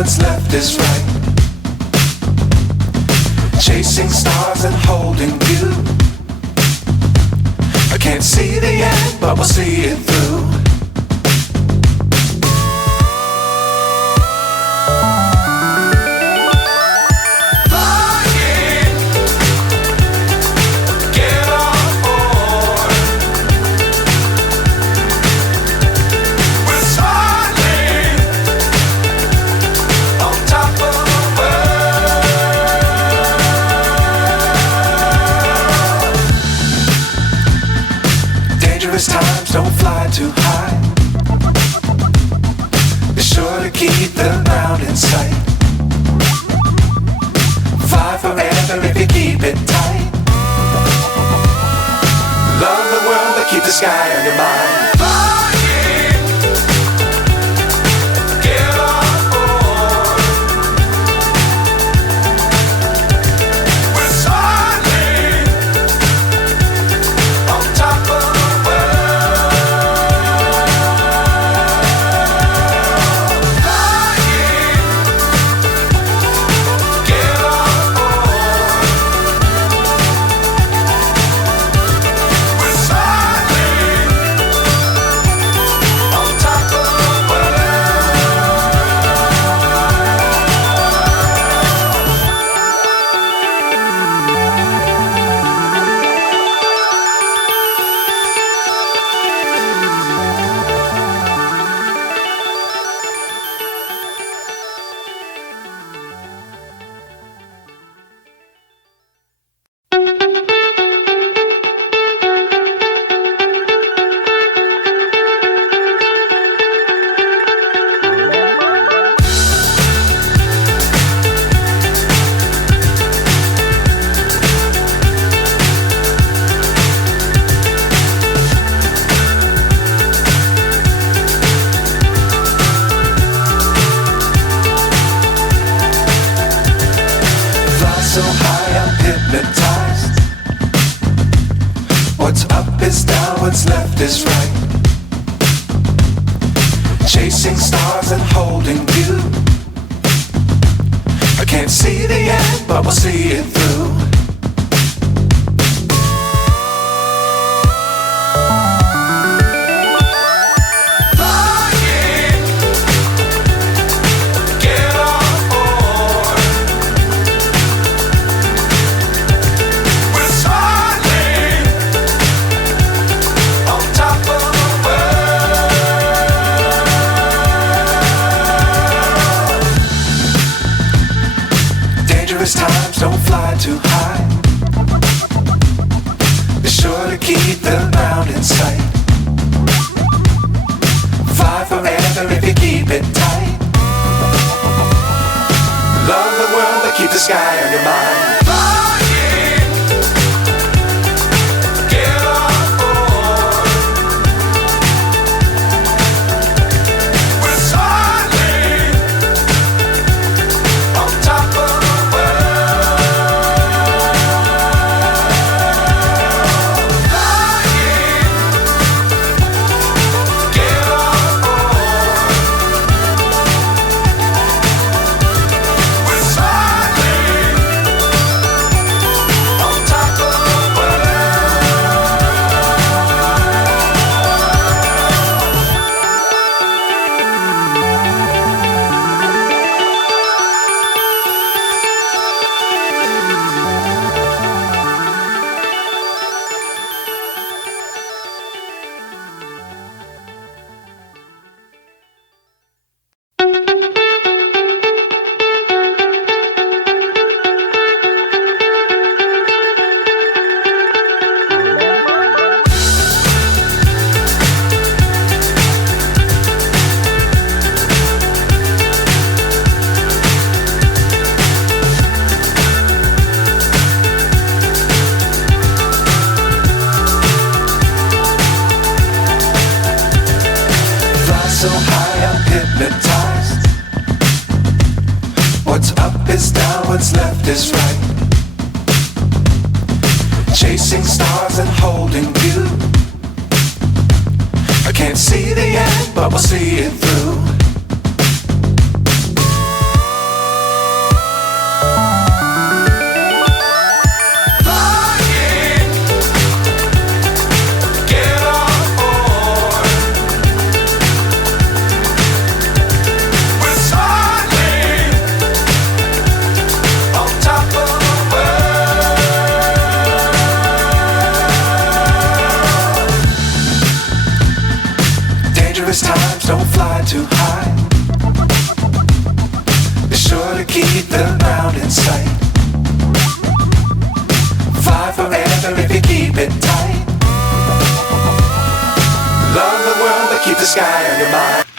what's left is right. Chasing stars and holding you. I can't see the end, but we'll see it through. Times don't fly too high. Be sure to keep the ground in sight. Fly forever if you keep it tight. Love the world but keep the sky on your mind. So high I'm hypnotized. What's up is down, what's left is right. Chasing stars and holding you. I can't see the end, but we'll see it through. Times don't fly too high. Be sure to keep the ground in sight. Fly forever if you keep it tight. Love the world but keep the sky on your mind. So high I'm hypnotized. What's up is down, what's left is right. Chasing stars and holding you. I can't see the end, but we'll see it through. times don't fly too high. Be sure to keep the ground in sight. Fly forever if you keep it tight. Love the world, but keep the sky on your mind.